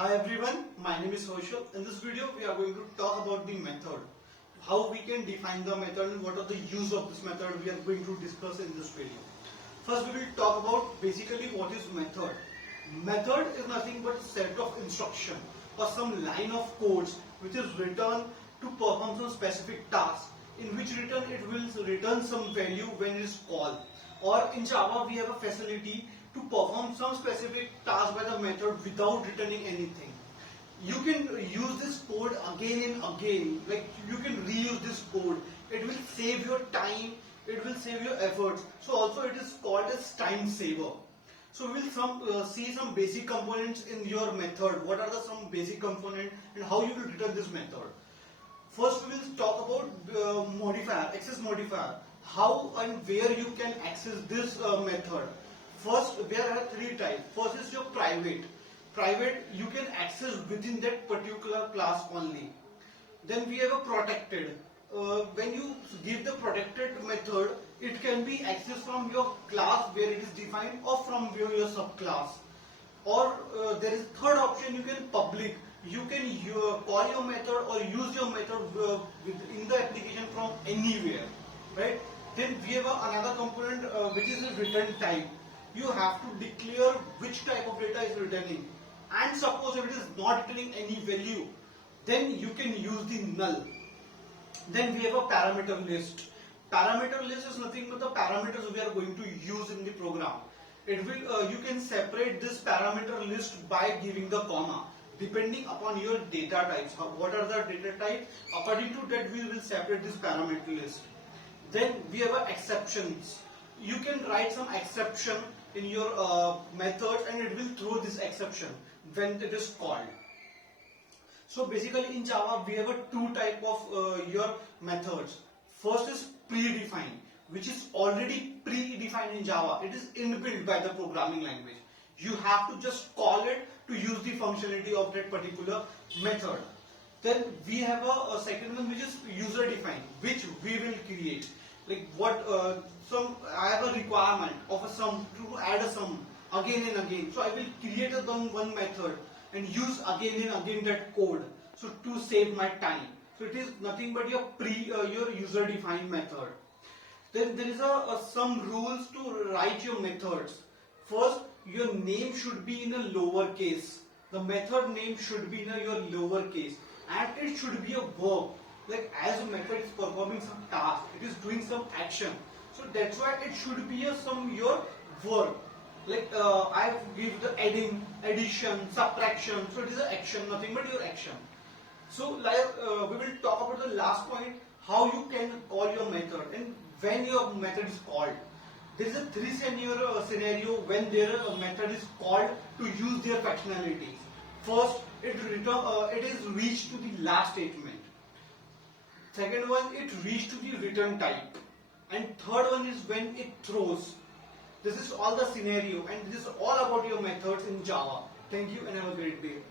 Hi everyone, my name is Hoshal. In this video, we are going to talk about the method, how we can define the method and what are the use of this method we are going to discuss in this video. First, we will talk about basically what is method. Method is nothing but a set of instruction or some line of codes which is written to perform some specific task, in which return it will return some value when it is called. Or in Java, we have a facility to perform some specific task by the method without returning anything. You can use this code again and again, like you can reuse this code. It will save your time, it will save your efforts. So also it is called as time saver. So we will see some basic components in your method. What are the some basic components and how you will return this method. First, we will talk about modifier, access modifier. How and where you can access this method. First, there are three types. First is your private. Private, you can access within that particular class only. Then we have a protected. When you give the protected method, it can be accessed from your class where it is defined or from your subclass. Or there is third option, you can public. You can call your method or use your method in the application from anywhere, right? Then we have another component which is a return type. You have to declare which type of data is returning. And suppose if it is not returning any value, then you can use the null. Then we have a parameter list. Parameter list is nothing but the parameters we are going to use in the program. It will you can separate this parameter list by giving the comma, depending upon your data types. What are the data types? According to that, we will separate this parameter list. Then we have exceptions. You can write some exception in your method and it will throw this exception when it is called. So basically in Java we have two type of your methods. First is predefined, which is already predefined in Java. It is inbuilt by the programming language. You have to just call it to use the functionality of that particular method. Then we have a second one which is user defined, which we will create. Like what I have a requirement of a sum to add a sum again and again. So I will create one method and use again and again that code. So to save my time. So it is nothing but your your user defined method. Then there is some rules to write your methods. First, your name should be in a lower case. The method name should be in your lower case, and it should be a verb. Like as a method is performing some task, it is doing some action. So that's why it should be some your verb. Like I give the adding, addition, subtraction. So it is an action, nothing but your action. So like we will talk about the last point, how you can call your method and when your method is called. There is a scenario when their method is called to use their functionalities. First, it is reached to the last statement. Second one, it reached to the return type. And third one is when it throws. This is all the scenario and this is all about your methods in Java. Thank you and have a great day.